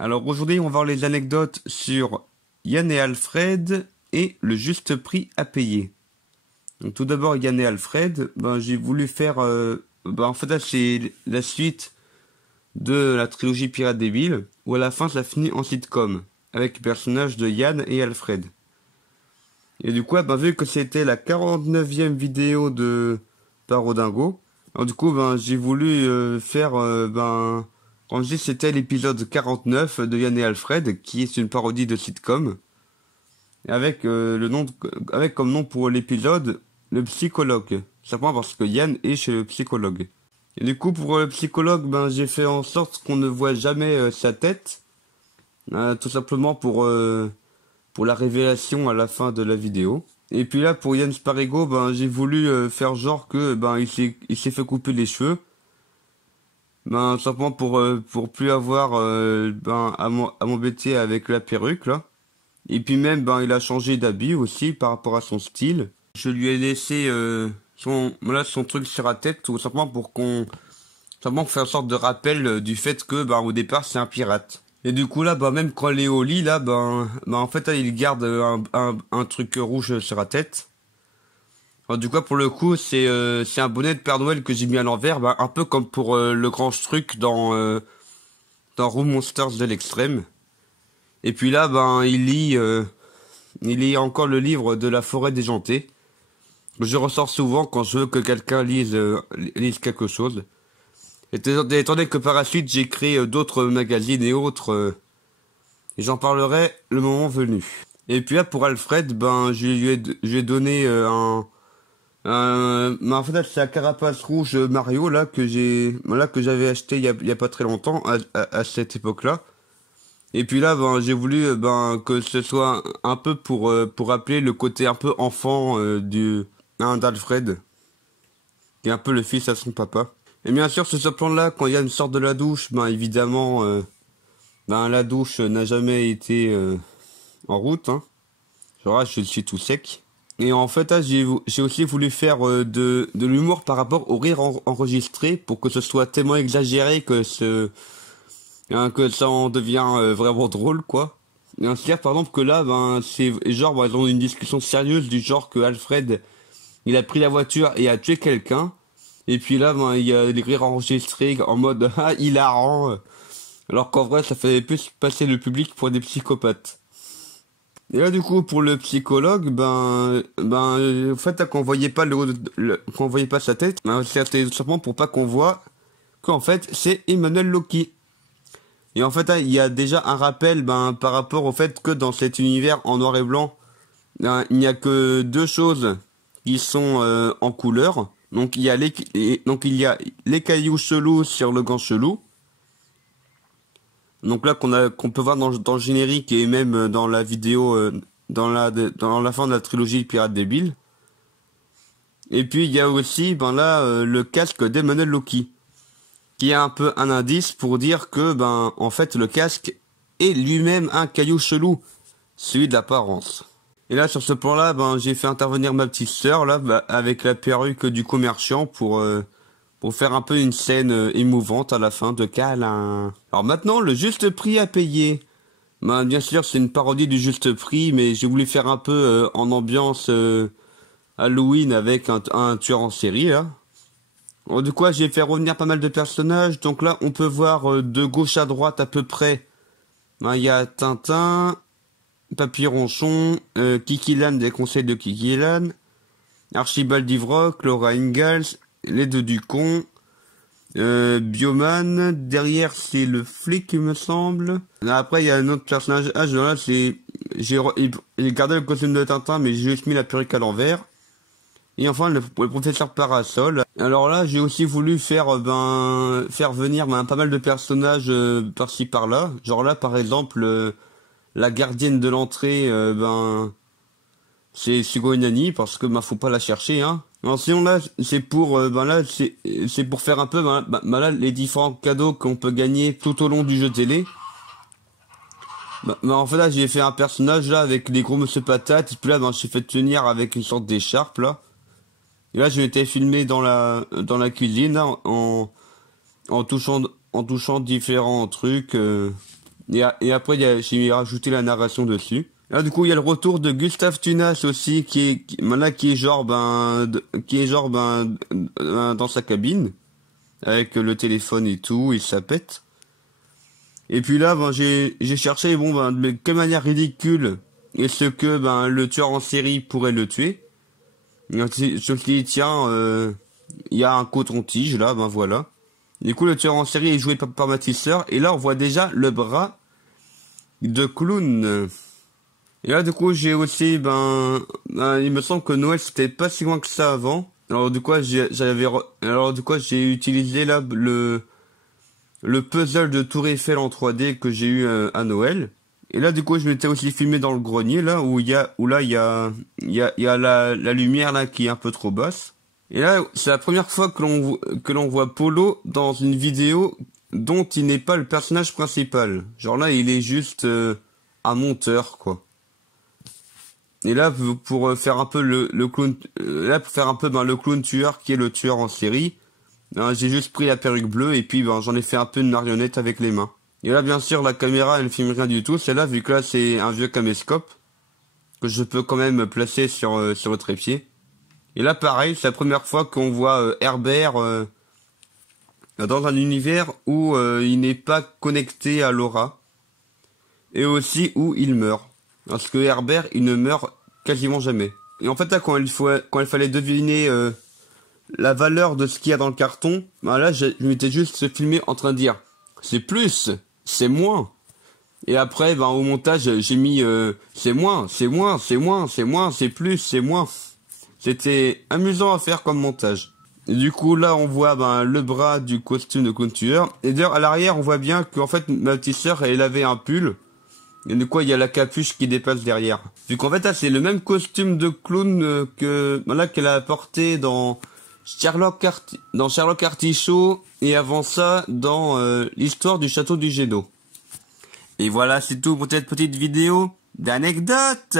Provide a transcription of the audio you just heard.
Alors aujourd'hui, on va voir les anecdotes sur Yann et Alfred et le juste prix à payer. Donc tout d'abord, Yann et Alfred, j'ai voulu faire... en fait, là, c'est la suite de la trilogie Pirates des Villes, où à la fin, ça finit en sitcom, avec les personnages de Yann et Alfred. Et du coup, vu que c'était la 49e vidéo de Parodingo, alors du coup, j'ai voulu faire... quand je dis c'était l'épisode 49 de Yann et Alfred, qui est une parodie de sitcom, avec avec comme nom pour l'épisode le psychologue. Simplement parce que Yann est chez le psychologue. Et du coup pour le psychologue, j'ai fait en sorte qu'on ne voit jamais sa tête, tout simplement pour la révélation à la fin de la vidéo. Et puis là pour Yann Sparego, j'ai voulu faire genre que il s'est fait couper les cheveux. Simplement pour plus avoir à m'embêter avec la perruque là. Et puis même il a changé d'habit aussi par rapport à son style. Je lui ai laissé son truc sur la tête tout simplement pour faire une sorte de rappel du fait que au départ c'est un pirate. Et du coup là même quand il est au lit là en fait là, il garde un truc rouge sur la tête. Alors, du coup, pour le coup, c'est un bonnet de Père Noël que j'ai mis à l'envers, un peu comme pour le grand truc dans Room Monsters de l'extrême. Et puis là, il lit encore le livre de la forêt déjantée. Je ressors souvent quand je veux que quelqu'un lise quelque chose. Étant donné que par la suite, j'ai créé d'autres magazines et autres, et j'en parlerai le moment venu. Et puis là, pour Alfred, je lui ai donné en fait, c'est la carapace rouge Mario là que j'avais acheté il y a pas très longtemps à cette époque-là. Et puis là, j'ai voulu que ce soit un peu pour rappeler le côté un peu enfant d'Alfred, qui est un peu le fils à son papa. Et bien sûr, sur ce plan-là, quand il y a une sorte de la douche, évidemment, la douche n'a jamais été en route. Hein. Genre là, je suis tout sec. Et en fait, là, j'ai aussi voulu faire de l'humour par rapport au rire enregistré pour que ce soit tellement exagéré que que ça en devient vraiment drôle, quoi. Et c'est-à-dire, par exemple, que là, c'est genre, ils ont une discussion sérieuse du genre que Alfred, il a pris la voiture et a tué quelqu'un. Et puis là, il y a des rires enregistrés en mode, ah, hilarant. Alors qu'en vrai, ça fait plus passer le public pour des psychopathes. Et là, du coup, pour le psychologue, en fait, là, qu'on voyait pas qu'on voyait pas sa tête, c'était tout simplement pour pas qu'on voit qu'en fait, c'est Emmanuel Loki. Et en fait, là, il y a déjà un rappel, par rapport au fait que dans cet univers en noir et blanc, il n'y a que deux choses qui sont en couleur. Donc, il y a les cailloux chelous sur le gant chelou. Donc là qu'on peut voir dans le générique et même dans la vidéo dans la fin de la trilogie Pirates des Villes. Et puis il y a aussi le casque d'Emmanuel Loki, qui est un peu un indice pour dire que en fait le casque est lui-même un caillou chelou, celui de l'apparence. Et là sur ce plan-là, j'ai fait intervenir ma petite sœur là avec la perruque du commerçant pour faire un peu une scène émouvante à la fin de câlin. Alors maintenant, le juste prix à payer. Bien sûr, c'est une parodie du juste prix, mais j'ai voulu faire un peu en ambiance Halloween avec un tueur en série, là. Bon, du coup, j'ai fait revenir pas mal de personnages. Donc là, on peut voir de gauche à droite à peu près. Il y a Tintin, Papy Ronchon, Kiki Lan des conseils de Kiki Lan, Archibald Ivroc, Laura Ingalls, les deux du con, Bioman, derrière c'est le flic il me semble. Après il y a un autre personnage, là j'ai gardé le costume de Tintin mais j'ai juste mis la perruque à l'envers. Et enfin le professeur Parasol. Alors là j'ai aussi voulu faire venir pas mal de personnages par-ci par-là. Genre là par exemple la gardienne de l'entrée c'est Sugo Inani parce que faut pas la chercher hein. Alors sinon là c'est pour c'est pour faire un peu là les différents cadeaux qu'on peut gagner tout au long du jeu télé. En fait là j'ai fait un personnage là avec des gros monsieur patates et puis là j'ai fait tenir avec une sorte d'écharpe là. Et là j'ai été filmé dans la cuisine là, en touchant différents trucs Et après, j'ai rajouté la narration dessus. Là, du coup, il y a le retour de Gustave Tunas aussi, qui est genre, dans sa cabine, avec le téléphone et tout, il s'appête. Et puis là, j'ai cherché, de quelle manière ridicule est-ce que, le tueur en série pourrait le tuer. Sauf qu'il tiens, il y a un coton-tige, là, voilà. Du coup, le tueur en série est joué par Mathis Sœur, et là, on voit déjà le bras de clown. Et là, du coup, j'ai aussi, il me semble que Noël, c'était pas si loin que ça avant. Alors, du coup, j'ai utilisé là le puzzle de Tour Eiffel en 3D que j'ai eu à Noël. Et là, du coup, je m'étais aussi filmé dans le grenier, là, il y a la lumière, là, qui est un peu trop basse. Et là, c'est la première fois que l'on voit Polo dans une vidéo dont il n'est pas le personnage principal. Genre là, il est juste un monteur, quoi. Et là, pour faire un peu le clown, pour faire un peu le clown tueur qui est le tueur en série, j'ai juste pris la perruque bleue et puis j'en ai fait un peu une marionnette avec les mains. Et là, bien sûr, la caméra, elle ne filme rien du tout. C'est là, vu que là, c'est un vieux caméscope que je peux quand même placer sur le trépied. Et là, pareil, c'est la première fois qu'on voit Herbert dans un univers où il n'est pas connecté à l'aura. Et aussi où il meurt. Parce que Herbert, il ne meurt quasiment jamais. Et en fait, là, quand il fallait deviner la valeur de ce qu'il y a dans le carton, là, je m'étais juste filmé en train de dire c'est plus, c'est moins. Et après, au montage, j'ai mis c'est moins, c'est moins, c'est moins, c'est moins, c'est plus, c'est moins. C'était amusant à faire comme montage. Et du coup, là, on voit le bras du costume de clown tueur. Et d'ailleurs, à l'arrière, on voit bien qu'en fait, ma petite sœur, elle avait un pull. Et de quoi il y a la capuche qui dépasse derrière. Vu qu'en fait, là, c'est le même costume de clown qu'elle a porté dans Sherlock Artichaut et avant ça dans l'histoire du château du jet d'eau. Et voilà, c'est tout pour cette petite vidéo d'anecdotes.